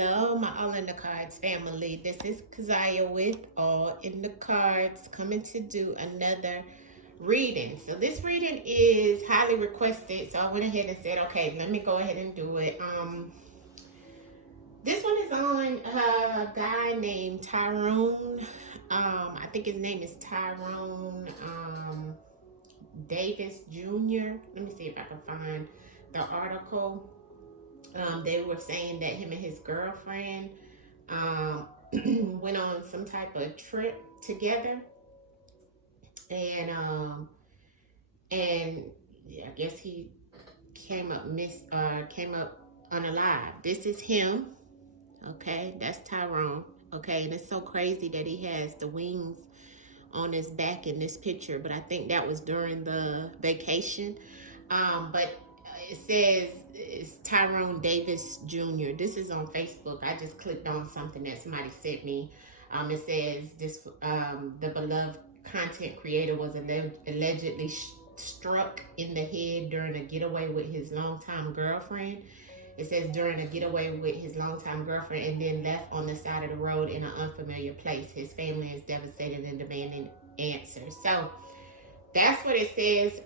Hello, my All in the Cards family. This is Kazaya with All in the Cards coming to do another reading. So this reading is highly requested, so I went ahead and said, okay, let me go ahead and do it. This one is on a guy named Tyrone. I think his name is Tyrone Davis Jr. Let me see if I can find the article. They were saying that him and his girlfriend went on some type of trip together, and yeah, I guess he came up unalive. This is him. Okay, that's Tyrone. Okay, and it's so crazy that he has the wings on his back in this picture, but I think that was during the vacation. But it says it's Tyrone Davis Jr. This is on Facebook. I just clicked on something that somebody sent me. It says this the beloved content creator was allegedly struck in the head during a getaway with his longtime girlfriend. It says during a getaway with his longtime girlfriend and then left on the side of the road in an unfamiliar place. His family is devastated and demanding answers. So that's what it says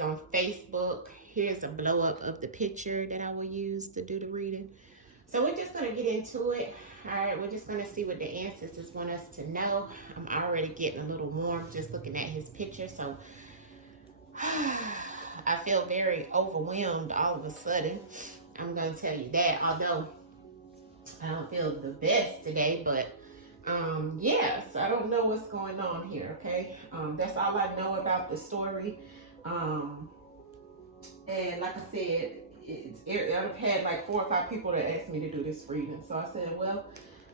on Facebook. Here's a blow up of the picture that I will use to do the reading. So we're just gonna get into it. All right, we're just gonna see what the ancestors want us to know. I'm already getting a little warm just looking at his picture, so I feel very overwhelmed all of a sudden. I'm gonna tell you that, although I don't feel the best today, but yes, I don't know what's going on here, okay? That's all I know about the story. And like I said, I've had like 4 or 5 people that asked me to do this reading. So I said, well,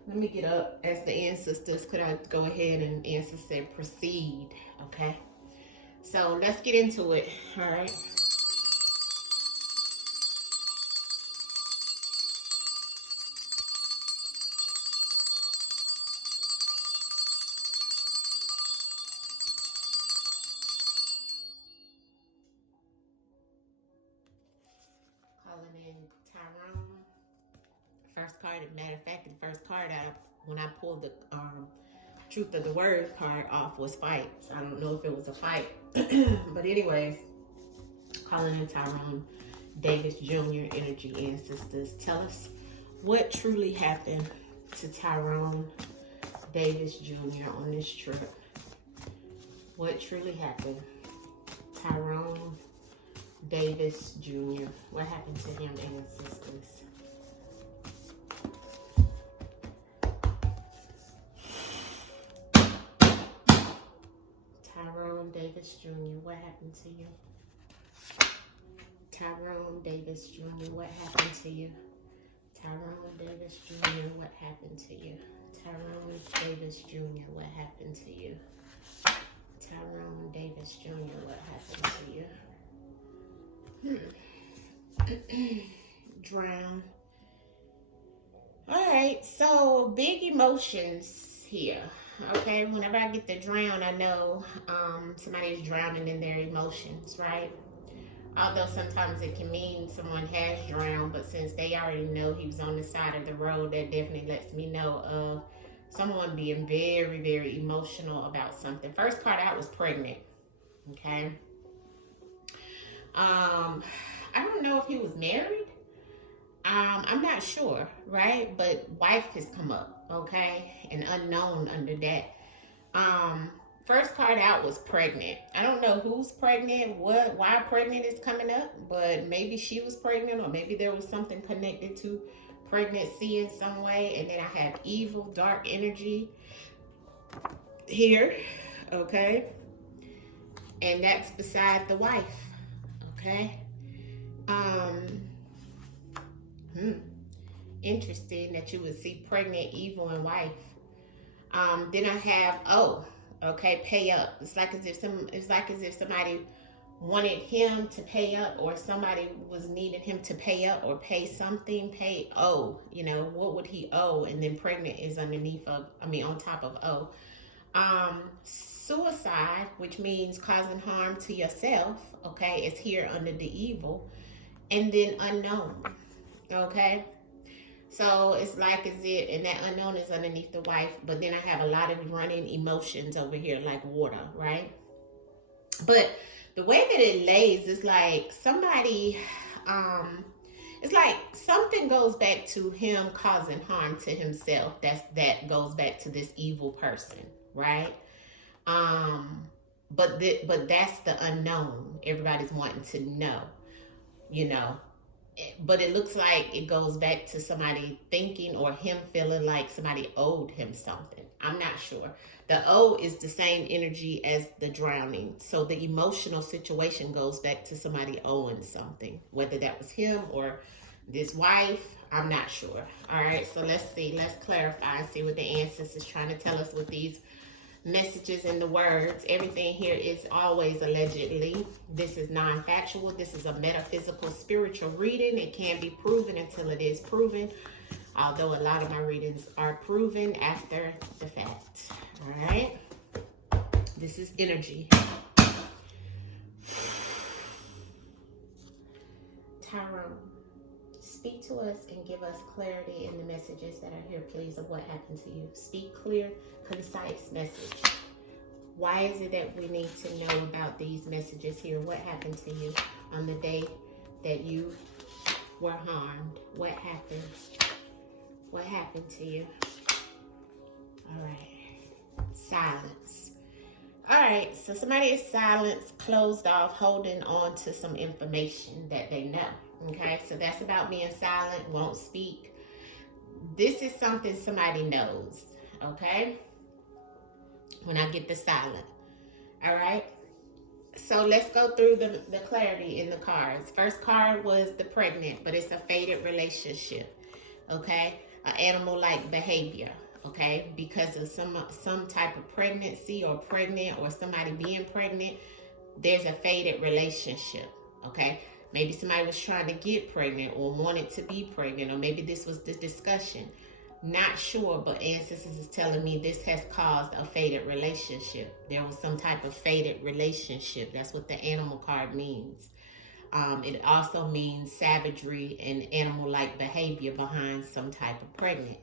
let me get up as the ancestors. Could I go ahead and ancestors said proceed, okay? So let's get into it, all right? Calling in Tyrone. First card, as a matter of fact, the first card when I pulled the truth of the word card off was fight. So I don't know if it was a fight. But anyways, calling in Tyrone Davis Jr. energy ancestors. Tell us what truly happened to Tyrone Davis Jr. on this trip. What truly happened? Tyrone Davis Jr. What happened to him, ancestors? Tyrone Davis Jr., what happened to you? Tyrone Davis Jr., what happened to you? Tyrone Davis Jr., what happened to you? Tyrone Davis Jr., what happened to you? Tyrone Davis Jr., what happened to you? Drown. All right, so big emotions here. Okay, whenever I get the drown, I know somebody's drowning in their emotions, right? Although sometimes it can mean someone has drowned, but since they already know he was on the side of the road, that definitely lets me know of someone being very, very emotional about something. First card out was pregnant, okay? I don't know if he was married. I'm not sure, right? But wife has come up, okay? And unknown under that. First card out was pregnant. I don't know who's pregnant, why pregnant is coming up, but maybe she was pregnant or maybe there was something connected to pregnancy in some way. And then I have evil, dark energy here, okay? And that's beside the wife, okay? Interesting that you would see pregnant, evil, and wife. Then I have okay, pay up. It's like as if somebody wanted him to pay up, or somebody was needing him to pay up or pay something. You know, what would he owe? And then pregnant is on top of suicide, which means causing harm to yourself, okay, is here under the evil. and then unknown. Okay. So it's like as if, and that unknown is underneath the wife, but then I have a lot of running emotions over here, like water, right? But the way that it lays is like somebody, um, it's like something goes back to him causing harm to himself. That goes back to this evil person, right? Um, but that's the unknown. Everybody's wanting to know, you know. But it looks like it goes back to somebody thinking or him feeling like somebody owed him something. I'm not sure. The O is the same energy as the drowning. So the emotional situation goes back to somebody owing something, whether that was him or this wife. I'm not sure. All right, so let's see. Let's clarify and see what the ancestors trying to tell us with these messages and the words. Everything here is always allegedly. This is non-factual. This is a metaphysical spiritual reading. It can't be proven until it is proven, although a lot of my readings are proven after the fact. All right, this is energy. Tyrone, speak to us and give us clarity in the messages that are here, please, of what happened to you. Speak clear, concise message. Why is it that we need to know about these messages here? What happened to you on the day that you were harmed? What happened? What happened to you? All right. Silence. All right. So somebody is silenced, closed off, holding on to some information that they know. Okay. So that's about being silent, won't speak. This is something somebody knows. Okay. When I get the silent. All right. So let's go through the clarity in the cards. First card was the pregnant, but it's a faded relationship. Okay. An animal-like behavior. Okay. Because of some type of pregnancy or pregnant or somebody being pregnant, there's a faded relationship. Okay. Maybe somebody was trying to get pregnant or wanted to be pregnant, or maybe this was the discussion. Not sure, but ancestors is telling me this has caused a faded relationship. There was some type of faded relationship. That's what the animal card means. It also means savagery and animal-like behavior behind some type of pregnant.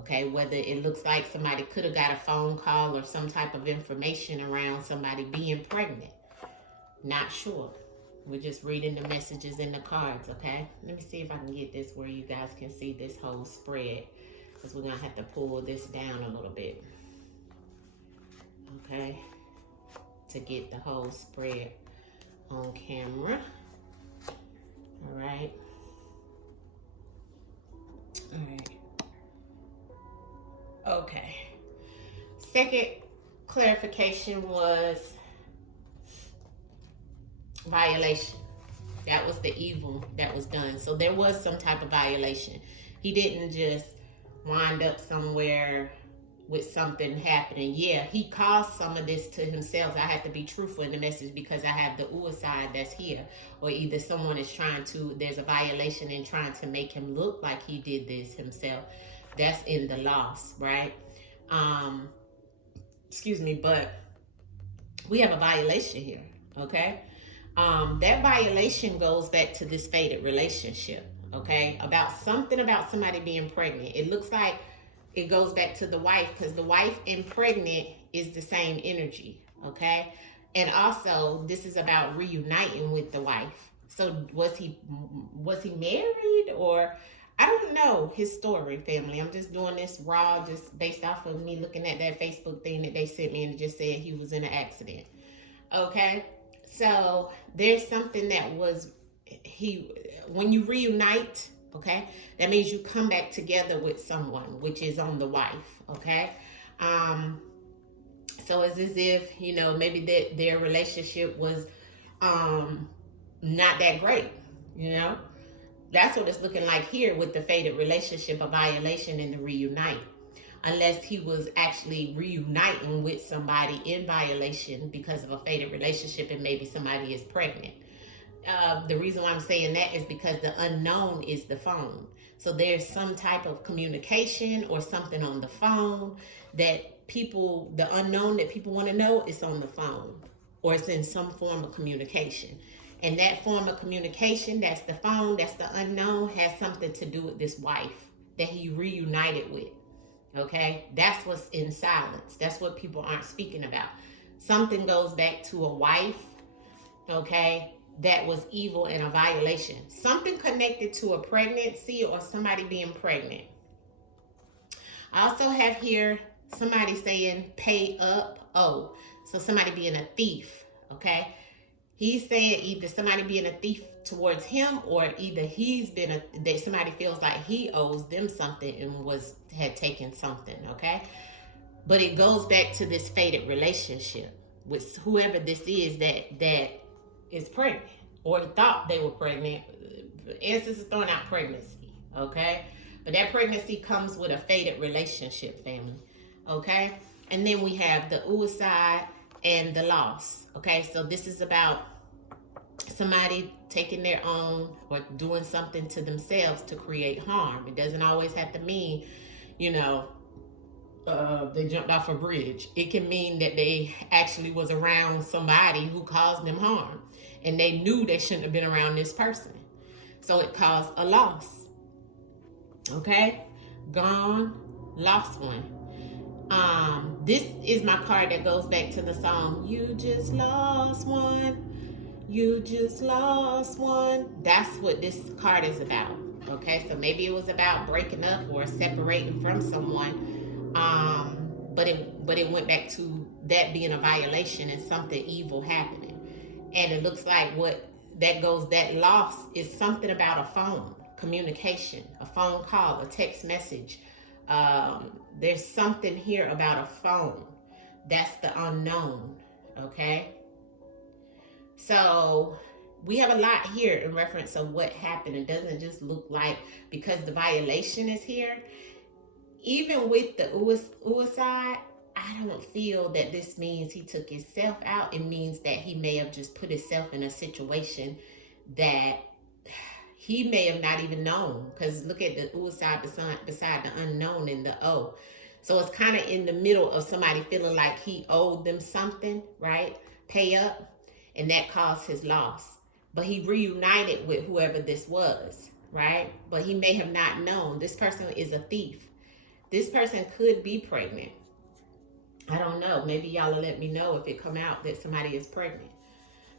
Okay, whether it looks like somebody could have got a phone call or some type of information around somebody being pregnant. Not sure. We're just reading the messages in the cards, okay? Let me see if I can get this where you guys can see this whole spread, because we're going to have to pull this down a little bit, okay, to get the whole spread on camera. All right. All right. Okay. Second clarification was violation. That was the evil that was done. So there was some type of violation. He didn't just wind up somewhere with something happening. Yeah, he caused some of this to himself. I have to be truthful in the message because I have the Ua side that's here. Or either someone is trying to, there's a violation and trying to make him look like he did this himself. That's in the loss, right? Excuse me, but we have a violation here, okay? That violation goes back to this faded relationship, okay? About somebody being pregnant. It looks like it goes back to the wife, because the wife and pregnant is the same energy, okay? And also, this is about reuniting with the wife. So was he married, or I don't know his story, family. I'm just doing this raw, just based off of me looking at that Facebook thing that they sent me, and it just said he was in an accident, okay? So there's something that was, when you reunite, okay, that means you come back together with someone, which is on the wife, okay? So it's as if, maybe their relationship was not that great, That's what it's looking like here with the faded relationship, a violation and the reunite. Unless he was actually reuniting with somebody in violation because of a faded relationship and maybe somebody is pregnant. The reason why I'm saying that is because the unknown is the phone. So there's some type of communication or something on the phone that the unknown that people want to know is on the phone, or it's in some form of communication. And that form of communication, that's the phone, that's the unknown, has something to do with this wife that he reunited with. Okay? That's what's in silence. That's what people aren't speaking about. Something goes back to a wife, okay, that was evil and a violation. Something connected to a pregnancy or somebody being pregnant. I also have here somebody saying pay up. Oh, so somebody being a thief, okay? He's saying either somebody being a thief towards him, or either he's been that somebody feels like he owes them something and had taken something, okay? But it goes back to this fated relationship with whoever this is that is pregnant or thought they were pregnant. Ancestors is throwing out pregnancy, okay? But that pregnancy comes with a fated relationship, family, okay? And then we have the suicide and the loss, okay? So this is about somebody taking their own or doing something to themselves to create harm. It doesn't always have to mean, they jumped off a bridge. It can mean that they actually was around somebody who caused them harm, and they knew they shouldn't have been around this person. So it caused a loss. Okay? Gone, lost one. This is my card that goes back to the song, You Just Lost One. You just lost one. That's what this card is about. Okay, so maybe it was about breaking up or separating from someone. But it went back to that being a violation and something evil happening. And it looks like that loss is something about a phone, communication, a phone call, a text message. There's something here about a phone. That's the unknown, okay? So we have a lot here in reference of what happened. It doesn't just look like, because the violation is here, even with the suicide, I don't feel that this means he took himself out. It means that he may have just put himself in a situation that he may have not even known. Because look at the suicide beside the unknown and the O. So it's kind of in the middle of somebody feeling like he owed them something, right? Pay up. And that caused his loss. But he reunited with whoever this was, right? But he may have not known. This person is a thief. This person could be pregnant. I don't know. Maybe y'all will let me know if it come out that somebody is pregnant.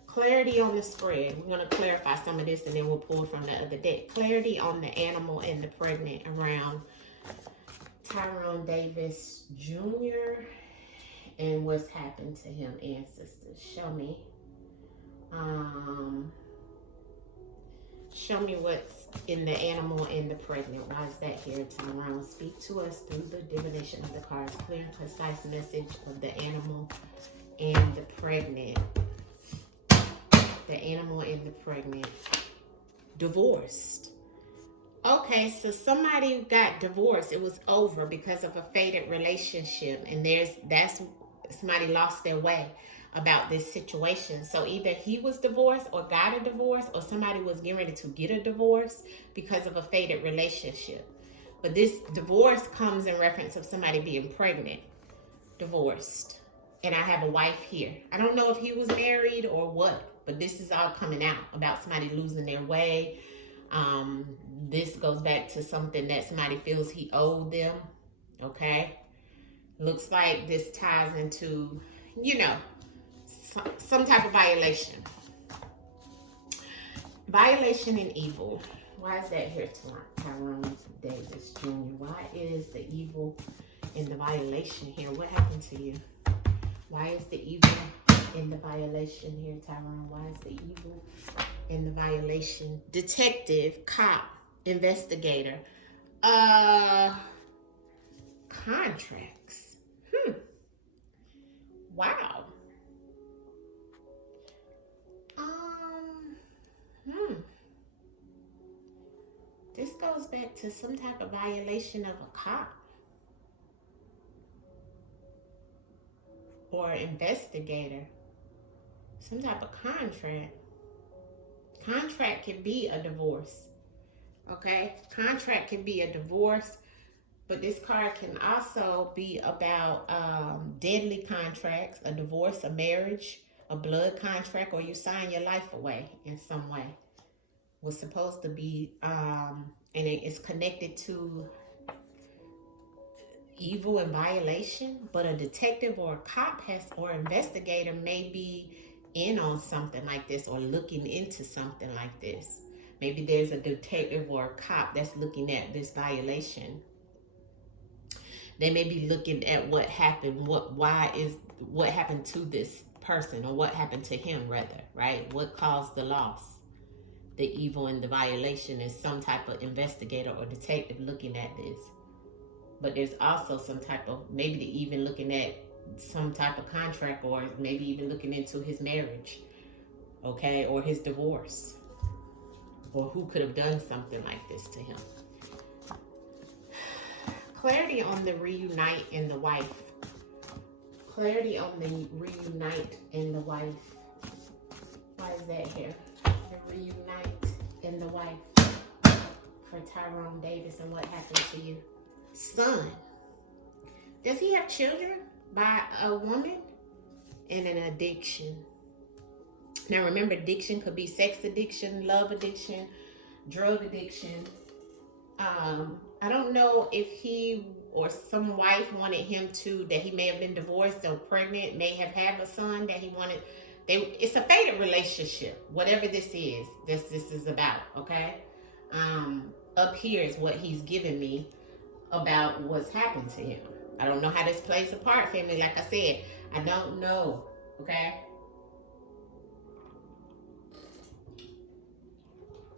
Clarity on the spread. We're going to clarify some of this and then we'll pull from the other deck. Clarity on the animal and the pregnant around Tyrone Davis Jr. and what's happened to him, ancestors. Show me. Show me what's in the animal and the pregnant. Why is that here, Tyrone? Speak to us through the divination of the cards. Clear and concise message of the animal and the pregnant. The animal and the pregnant. Divorced. Okay, so somebody got divorced. It was over because of a fated relationship. And that's somebody lost their way about this situation. So either he was divorced or got a divorce, or somebody was getting ready to get a divorce because of a fated relationship. But this divorce comes in reference of somebody being pregnant, divorced. And I have a wife here. I don't know if he was married or what, but this is all coming out about somebody losing their way. This goes back to something that somebody feels he owed them. Okay. Looks like this ties into, some type of violation. Violation and evil. Why is that here, Tyrone Davis Jr.? Why is the evil in the violation here? What happened to you? Why is the evil in the violation here, Tyrone? Why is the evil in the violation? Detective, cop, investigator. Contracts. Wow. This goes back to some type of violation of a cop or investigator. Some type of contract. Contract can be a divorce. Okay? Contract can be a divorce, but this card can also be about deadly contracts, a divorce, a marriage, a blood contract, or you sign your life away in some way. Was supposed to be, and it is connected to evil and violation, but a detective or a cop or investigator may be in on something like this or looking into something like this. Maybe there's a detective or a cop that's looking at this violation. They may be looking at what happened, what happened to this person, or what happened to him rather, right? What caused the loss, the evil and the violation. Is some type of investigator or detective looking at this. But there's also some type of, maybe they're even looking at some type of contract, or maybe even looking into his marriage, okay, or his divorce, or who could have done something like this to him. Clarity on the reunite and the wife. Clarity on the reunite and the wife. Why is that here? The reunite and the wife for Tyrone Davis, and what happened to you? Son. Does he have children by a woman? And an addiction. Now remember, addiction could be sex addiction, love addiction, drug addiction. I don't know if he or some wife wanted him to, that he may have been divorced or pregnant, may have had a son that he wanted. It's a fated relationship, whatever this is about, okay? Up here is what he's giving me about what's happened to him. I don't know how this plays a part, family. Like I said, I don't know, okay?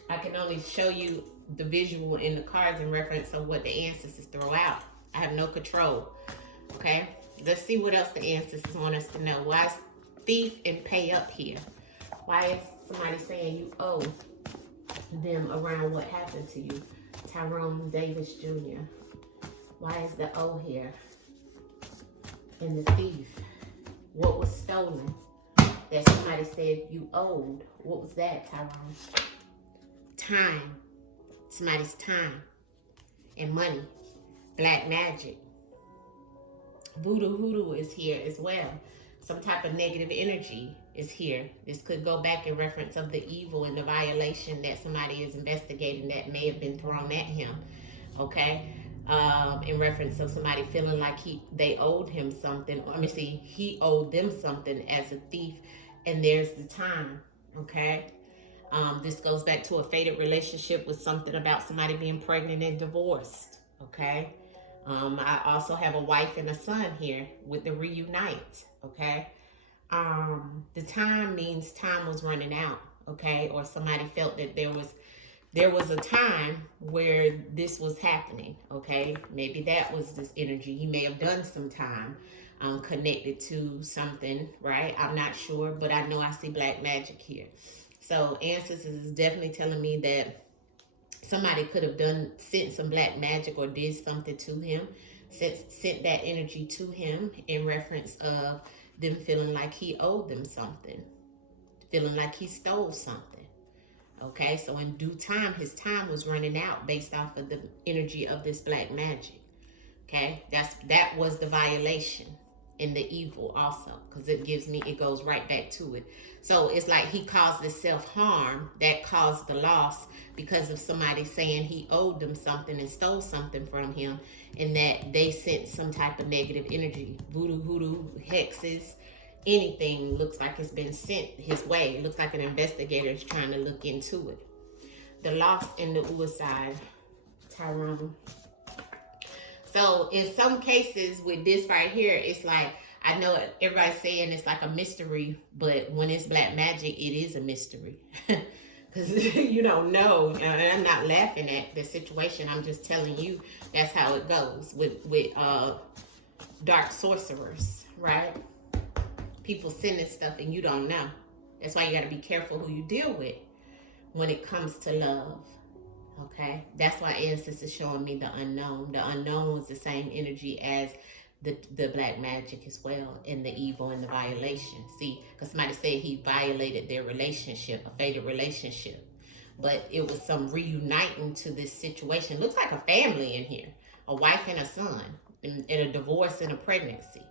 I can only show you the visual in the cards in reference of what the ancestors throw out. I have no control, okay? Let's see what else the ancestors want us to know. Why is thief and pay up here? Why is somebody saying you owe them around what happened to you? Tyrone Davis Jr. Why is the O here? And the thief. What was stolen that somebody said you owed? What was that, Tyrone? Time. Somebody's time and money. Black magic. Voodoo hoodoo is here as well. Some type of negative energy is here. This could go back in reference of the evil and the violation that somebody is investigating that may have been thrown at him. Okay? In reference of somebody feeling like they owed him something. He owed them something as a thief, and there's the time. Okay? This goes back to a fated relationship with something about somebody being pregnant and divorced. Okay? I also have a wife and a son here with the reunite. Okay? The time means time was running out. Okay? Or somebody felt that there was a time where this was happening. Okay? Maybe that was this energy. He may have done some time connected to something, right? I'm not sure, but I know I see black magic here. So ancestors is definitely telling me that somebody could have sent some black magic or did something to him, sent that energy to him in reference of them feeling like he owed them something, feeling like he stole something. Okay, so in due time, his time was running out based off of the energy of this black magic. Okay, that was the violation and the evil also, because it goes right back to it. So it's like he caused this self-harm that caused the loss because of somebody saying he owed them something and stole something from him, and that they sent some type of negative energy. Voodoo, hoodoo, hexes, anything looks like it's been sent his way. It looks like an investigator is trying to look into it. The loss in the suicide, Tyrone. So in some cases with this right here, it's like, I know everybody's saying it's like a mystery, but when it's black magic, it is a mystery. Because you don't know. And I'm not laughing at the situation. I'm just telling you that's how it goes with dark sorcerers, right? People sending stuff and you don't know. That's why you got to be careful who you deal with when it comes to love. Okay, that's why ancestors showing me the unknown. The unknown was the same energy as the black magic as well, and the evil and the violation. See, because somebody said he violated their relationship, a fated relationship, but it was some reuniting to this situation. Looks like a family in here, a wife and a son, and a divorce and a pregnancy.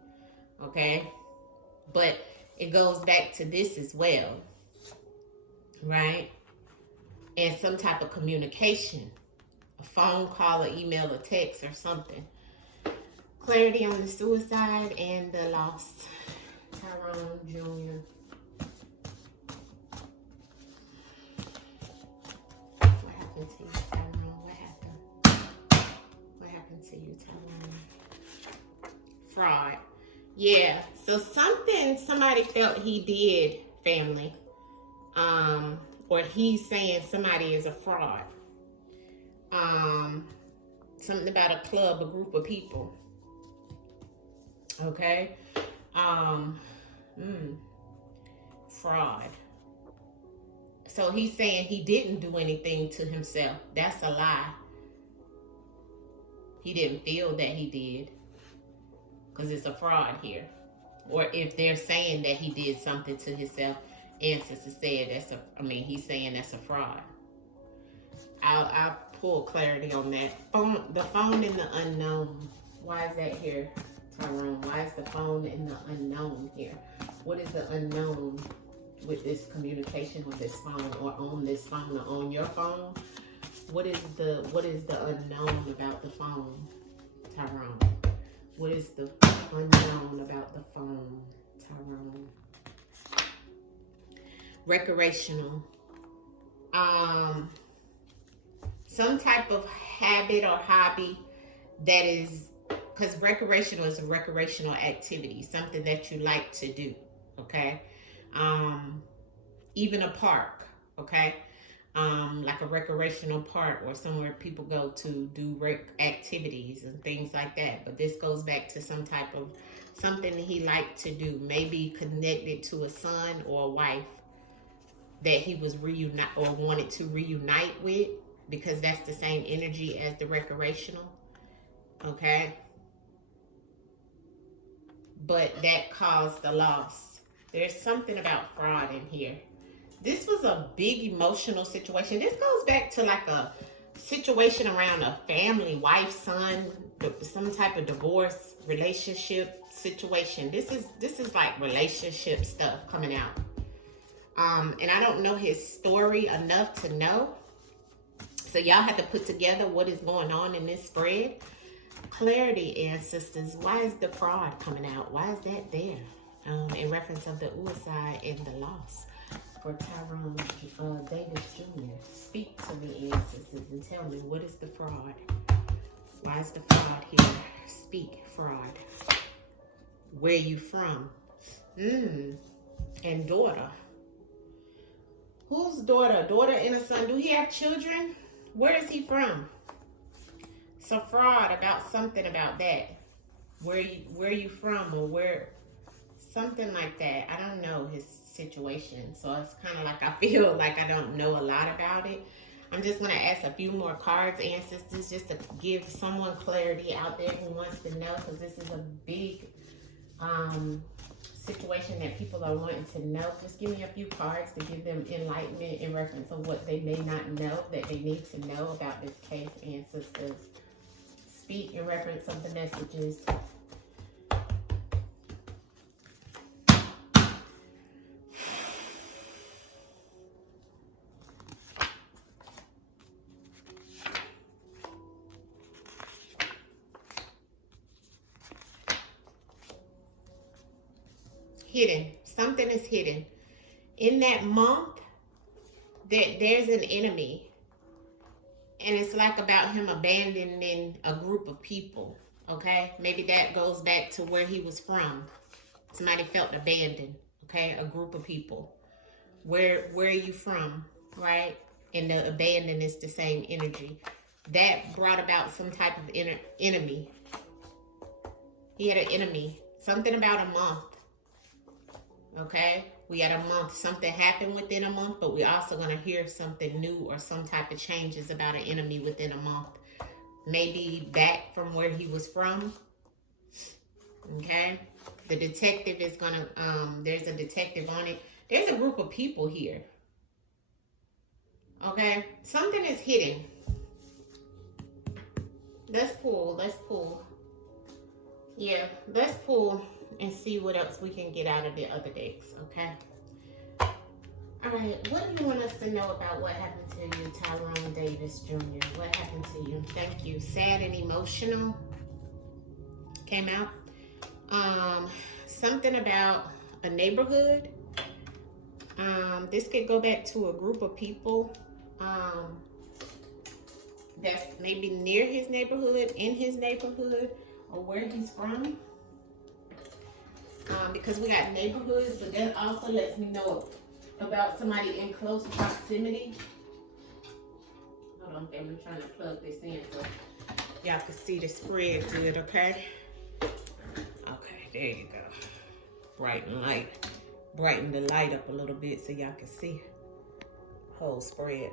Okay, but it goes back to this as well, right? And some type of communication, a phone call, or email, or text, or something. Clarity on the suicide and the lost. Tyrone Jr. What happened to you, Tyrone? What happened? What happened to you, Tyrone? Fraud. Yeah. So somebody felt he did, family. Or he's saying somebody is a fraud. Something about a club, a group of people. Okay. Fraud. So he's saying he didn't do anything to himself. That's a lie. He didn't feel that he did, because it's a fraud here. Or if they're saying that he did something to himself, ancestors said he's saying that's a fraud. I'll pull clarity on that. The phone in the unknown. Why is that here, Tyrone? Why is the phone in the unknown here? What is the unknown with this communication with this phone, or on this phone, or on your phone? What is the unknown about the phone, Tyrone? What is the unknown about the phone, Tyrone? Recreational. Some type of habit or hobby that is, because recreational is a recreational activity, something that you like to do, okay? Even a park, okay? Like a recreational park, or somewhere people go to do activities and things like that. But this goes back to some type of something he liked to do, maybe connected to a son or a wife that he was wanted to reunite with, because that's the same energy as the recreational, okay? But that caused the loss. There's something about fraud in here. This was a big emotional situation. This goes back to like a situation around a family, wife, son, some type of divorce, relationship situation. This is like relationship stuff coming out. And I don't know his story enough to know. So y'all have to put together what is going on in this spread. Clarity, ancestors. Why is the fraud coming out? Why is that there? In reference of the suicide and the loss. For Tyrone Davis Jr. Speak to me, ancestors, and tell me, what is the fraud? Why is the fraud here? Speak, fraud. Where you from? And daughter. Whose daughter? Daughter and a son. Do he have children? Where is he from? So fraud about something about that. Where you from, or where, something like that. I don't know his situation. So it's kind of like I feel like I don't know a lot about it. I'm just going to ask a few more cards, ancestors, just to give someone clarity out there who wants to know, because this is a big situation that people are wanting to know. Just give me a few cards to give them enlightenment in reference of what they may not know that they need to know about this case, ancestors. Speak in reference of the messages. Hidden. Something is hidden. In that month, there's an enemy. And it's like about him abandoning a group of people. Okay? Maybe that goes back to where he was from. Somebody felt abandoned. Okay? A group of people. Where are you from? Right? And the abandon is the same energy. That brought about some type of enemy. He had an enemy. Something about a month. Okay, we had a month. Something happened within a month, but we're also going to hear something new or some type of changes about an enemy within a month. Maybe back from where he was from. Okay, the detective is going to, there's a detective on it. There's a group of people here. Okay, something is hidden. Let's pull. Yeah, let's pull. and see what else we can get out of the other decks, okay? All right, what do you want us to know about what happened to you, Tyrone Davis Jr.? What happened to you? Thank you. Sad and emotional came out. Something about a neighborhood. This could go back to a group of people that's maybe near his neighborhood, in his neighborhood, or where he's from. Because we got neighborhoods, but that also lets me know about somebody in close proximity. Hold on, family, I'm trying to plug this in so y'all can see the spread good, okay? Okay, there you go. Brighten the light up a little bit so y'all can see whole spread,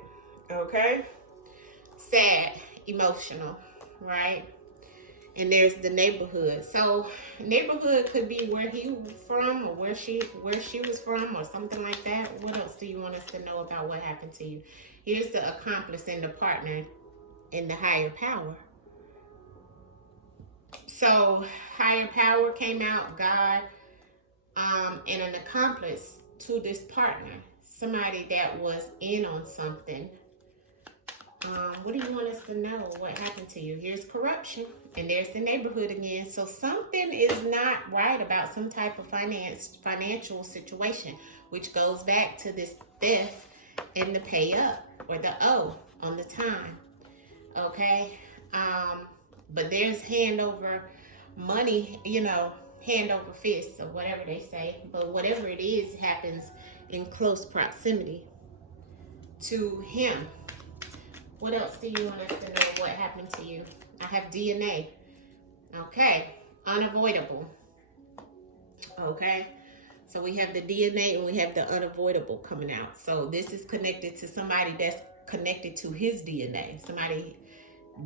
okay? Sad, emotional, right? And there's the neighborhood. So neighborhood could be where he was from, or where she was from, or something like that. What else do you want us to know about what happened to you? Here's the accomplice and the partner in the higher power. So higher power came out, God, and an accomplice to this partner, somebody that was in on something. What do you want us to know? What happened to you? Here's corruption, and there's the neighborhood again. So something is not right about some type of financial situation, which goes back to this theft and the pay up, or the O on the time. Okay, but there's hand over money, hand over fist, or whatever they say. But whatever it is happens in close proximity to him. What else do you want us to know? What happened to you? I have DNA. Okay. Unavoidable. Okay. So we have the DNA and we have the unavoidable coming out. So this is connected to somebody that's connected to his DNA. Somebody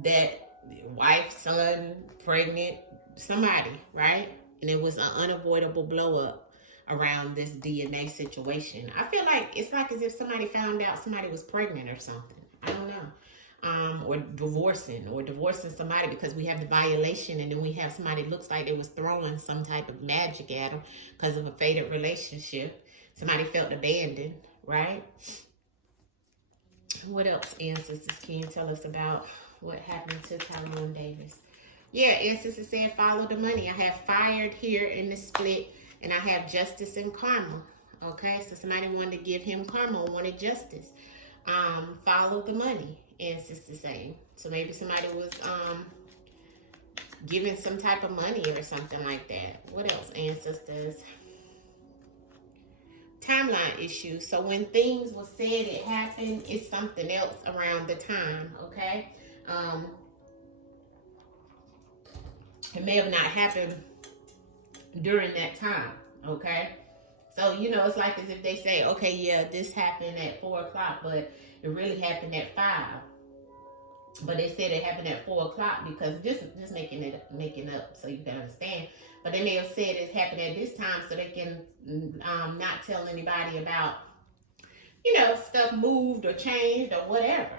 that, wife, son, pregnant, somebody, right? And it was an unavoidable blow up around this DNA situation. I feel like it's like as if somebody found out somebody was pregnant or something. I don't know. Or divorcing somebody, because we have the violation, and then we have somebody looks like they was throwing some type of magic at them because of a fated relationship. Somebody felt abandoned, right? What else, ancestors, can you tell us about what happened to Tyrone Davis? Yeah, ancestors said follow the money. I have fired here in the split, and I have justice and karma. Okay, so somebody wanted to give him karma, wanted justice. Follow the money, ancestors saying. So maybe somebody was giving some type of money or something like that. What else, ancestors? Timeline issues. So when things were said, it happened, it's something else around the time, okay? It may have not happened during that time, okay? So, it's like as if they say, okay, yeah, this happened at 4 o'clock, but it really happened at 5. But they said it happened at 4 o'clock because just making up so you can understand. But they may have said it happened at this time so they can not tell anybody about, stuff moved or changed or whatever.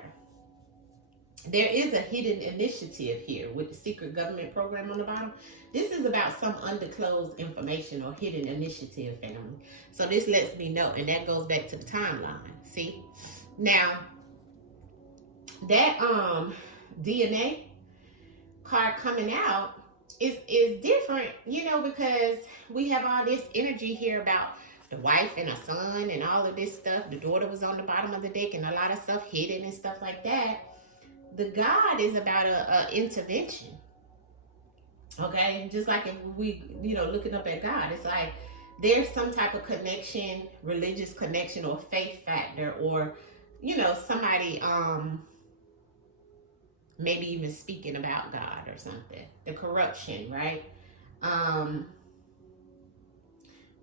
There is a hidden initiative here with the secret government program on the bottom. This is about some undisclosed information or hidden initiative, family. So this lets me know, and that goes back to the timeline. See? Now, that DNA card coming out is different, because we have all this energy here about the wife and a son and all of this stuff. The daughter was on the bottom of the deck and a lot of stuff hidden and stuff like that. The God is about a intervention. Okay, just like if we, looking up at God, it's like there's some type of connection, religious connection or faith factor, or somebody maybe even speaking about God or something. The corruption, right?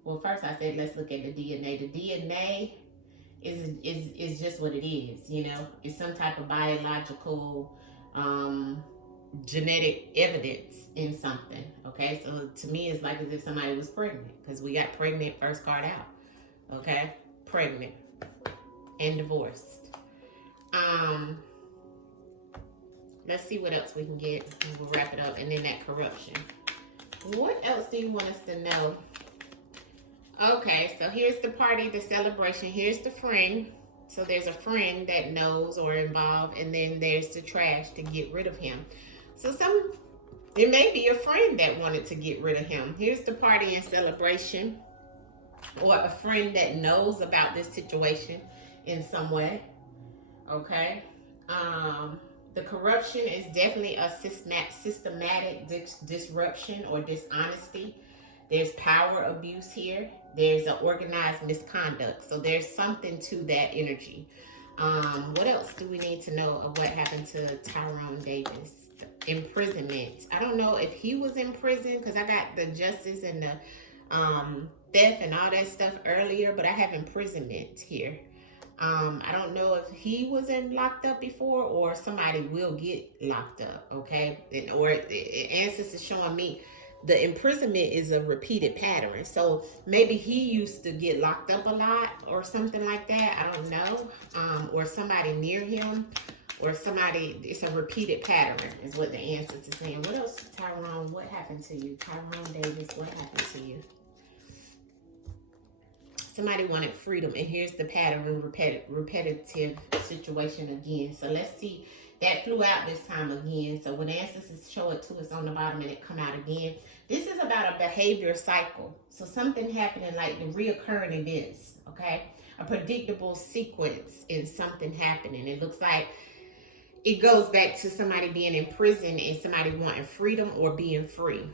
Well, first I said let's look at the DNA. The DNA is just what it is, It's some type of biological genetic evidence in something. Okay, so to me it's like as if somebody was pregnant, because we got pregnant first card out. Okay, pregnant and divorced. Let's see what else we can get, and we'll wrap it up. And then that corruption. What else do you want us to know? Okay, so here's the party, the celebration. Here's the friend. So there's a friend that knows or involved, and then there's the trash to get rid of him. So it may be a friend that wanted to get rid of him. Here's the party and celebration, or a friend that knows about this situation in some way. Okay. The corruption is definitely a systematic disruption or dishonesty. There's power abuse here. There's an organized misconduct. So there's something to that energy. What else do we need to know of what happened to Tyrone Davis? Imprisonment. I don't know if he was in prison, because I got the justice and the theft and all that stuff earlier, but I have imprisonment here. I don't know if he was locked up before, or somebody will get locked up, okay? Or ancestors showing me the imprisonment is a repeated pattern. So maybe he used to get locked up a lot or something like that. I don't know. Or somebody near him, or somebody, it's a repeated pattern is what the ancestors are saying. What else, Tyrone? What happened to you? Tyrone Davis, what happened to you? Somebody wanted freedom, and here's the pattern, repetitive situation again. So let's see. That flew out this time again. So when ancestors show it to us on the bottom and it come out again, this is about a behavior cycle. So something happening, like the reoccurring events, okay? A predictable sequence in something happening. It looks like it goes back to somebody being in prison and somebody wanting freedom or being free.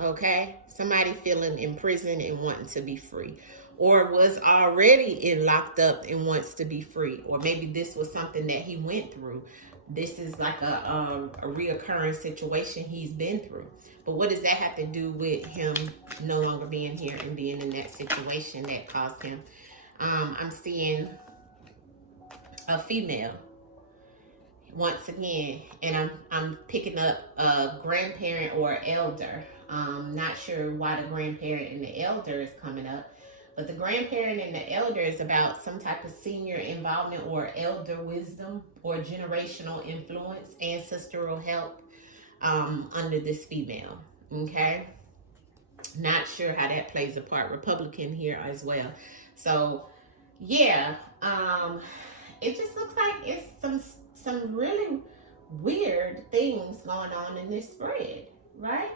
Okay? Somebody feeling in prison and wanting to be free. Or was already locked up and wants to be free. Or maybe this was something that he went through. This is like a reoccurring situation he's been through. But what does that have to do with him no longer being here and being in that situation that caused him? I'm seeing a female once again, and I'm picking up a grandparent or elder. Not sure why the grandparent and the elder is coming up. But the grandparent and the elder is about some type of senior involvement or elder wisdom or generational influence, ancestral help under this female. Okay? Not sure how that plays a part. Republican here as well. So, yeah. It just looks like it's some really weird things going on in this spread, right?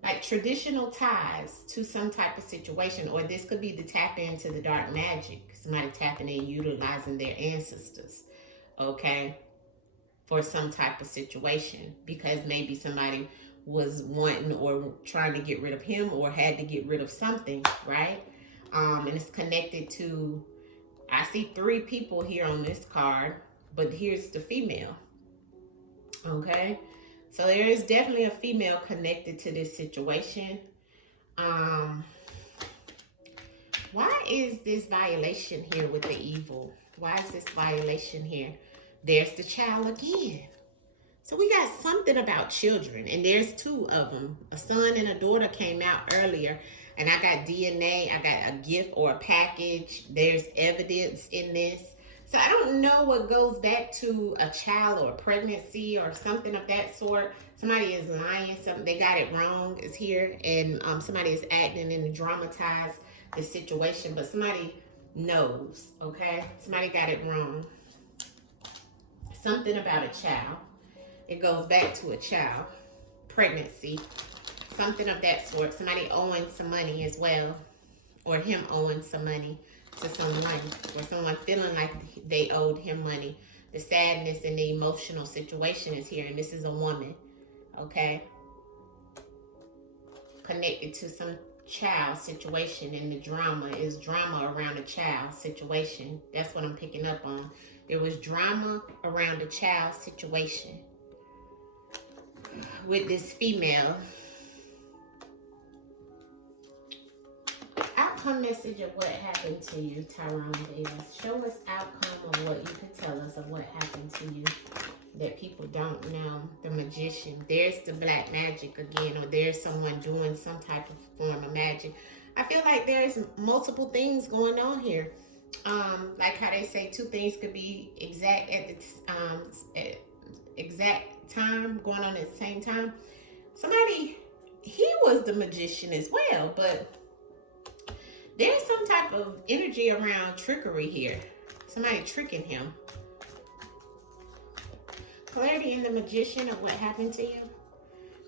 Like traditional ties to some type of situation, or this could be the tap into the dark magic. Somebody tapping in, utilizing their ancestors, okay, for some type of situation, because maybe somebody was wanting or trying to get rid of him or had to get rid of something, right? And it's connected to, I see 3 people here on this card, but here's the female, okay? So there is definitely a female connected to this situation. Why is this violation here with the evil? Why is this violation here? There's the child again. So we got something about children, and there's 2 of them. A son and a daughter came out earlier, and I got DNA, I got a gift or a package. There's evidence in this. So I don't know what goes back to a child or pregnancy or something of that sort. Somebody is lying, something they got it wrong is here, and somebody is acting and dramatize the situation, but somebody knows, okay? Somebody got it wrong. Something about a child. It goes back to a child, pregnancy, something of that sort. Somebody owing some money as well, or him owing some money to someone, or someone feeling like they owed him money. The sadness and the emotional situation is here, and this is a woman, okay? Connected to some child situation, and the drama is drama around a child situation. That's what I'm picking up on. There was drama around a child situation with this female. Outcome message of what happened to you, Tyrone Davis. Show us outcome of what you could tell us of what happened to you that people don't know. The magician. There's the black magic again, or there's someone doing some type of form of magic. I feel like there's multiple things going on here. Like how they say 2 things could be exact at the exact time, going on at the same time. Somebody he was the magician as well, but there's some type of energy around trickery here. Somebody tricking him. Clarity in the magician of what happened to you.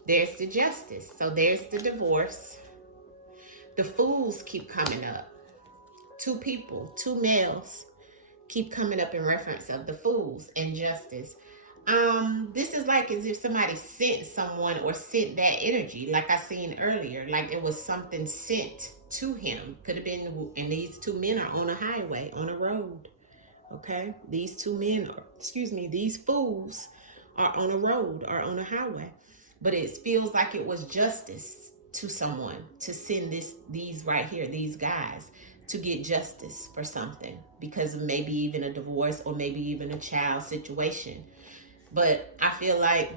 There's the justice. So there's the divorce. The fools keep coming up. Two people, two males keep coming up in reference of the fools and justice. This is like as if somebody sent someone or sent that energy, like I seen earlier, like it was something sent to him. Could have been, and these two men are on a highway, on a road. Okay, these two men, these fools are on a road or on a highway, but it feels like it was justice to someone to send these right here, these guys, to get justice for something because of maybe even a divorce or maybe even a child situation. But I feel like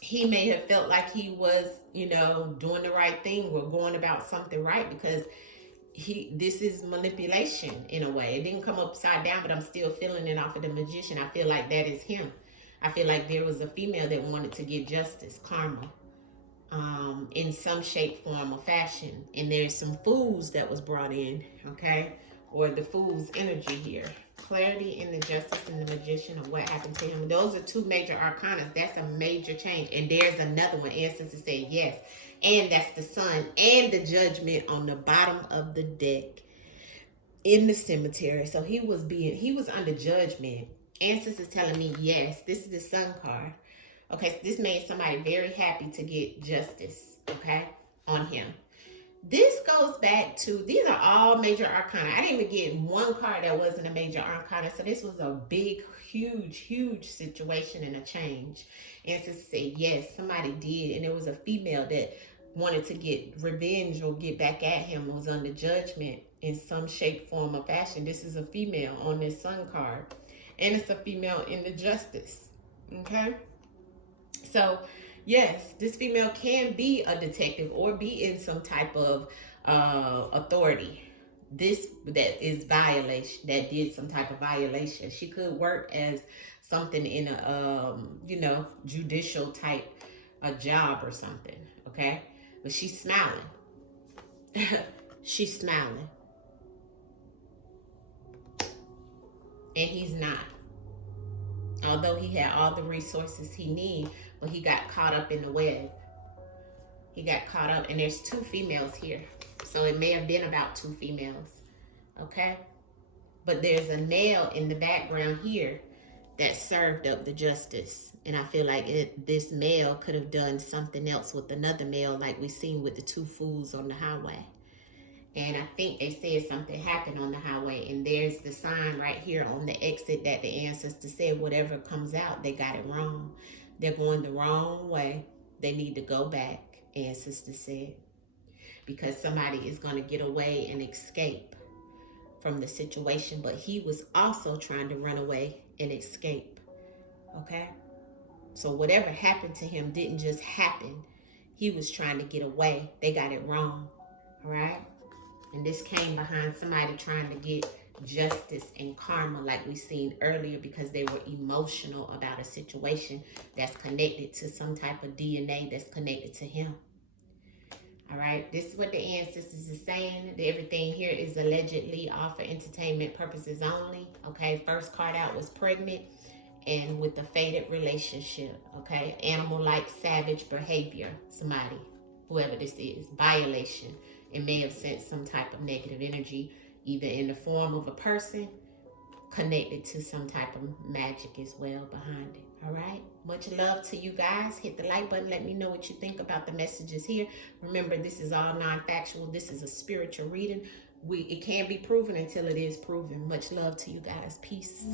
he may have felt like he was, doing the right thing or going about something right, because this is manipulation in a way. It didn't come upside down, but I'm still feeling it off of the magician. I feel like that is him. I feel like there was a female that wanted to get justice, karma, in some shape, form, or fashion. And there's some fools that was brought in, okay? Or the fool's energy here. Clarity in the justice and the magician of what happened to him. Those are two major arcanas. That's a major change. And there's another one. Ancestors said yes. And that's the sun and the judgment on the bottom of the deck in the cemetery. So he was under judgment. Ancestors telling me yes. This is the sun card. Okay, so this made somebody very happy to get justice, okay, on him. This goes back to, these are all major arcana. I didn't even get one card that wasn't a major arcana. So this was a big, huge situation and a change. And to say, yes, somebody did. And it was a female that wanted to get revenge or get back at him, was under judgment in some shape, form, or fashion. This is a female on this sun card. And it's a female in the justice. Okay? So, yes, this female can be a detective or be in some type of authority. That did some type of violation. She could work as something in a, judicial type a job or something, okay? But she's smiling. She's smiling. And he's not. Although he had all the resources he needs, but he got caught up in the web. He got caught up, and there's two females here. So it may have been about two females, okay? But there's a male in the background here that served up the justice. And I feel like this male could have done something else with another male, like we seen with the two fools on the highway. And I think they said something happened on the highway, and there's the sign right here on the exit that the ancestor said whatever comes out, they got it wrong. They're going the wrong way. They need to go back, ancestor said, because somebody is going to get away and escape from the situation. But he was also trying to run away and escape, okay? So whatever happened to him didn't just happen. He was trying to get away. They got it wrong, all right? And this came behind somebody trying to get justice and karma, like we seen earlier, because they were emotional about a situation that's connected to some type of DNA that's connected to him. All right, this is what the ancestors is saying. Everything here is allegedly all for entertainment purposes only. Okay, first card out was pregnant and with a faded relationship. Okay, animal-like savage behavior. Somebody, whoever this is, violation. It may have sent some type of negative energy, either in the form of a person connected to some type of magic as well behind it. All right. Much love to you guys. Hit the like button. Let me know what you think about the messages here. Remember, this is all non-factual. This is a spiritual reading. It can't be proven until it is proven. Much love to you guys. Peace.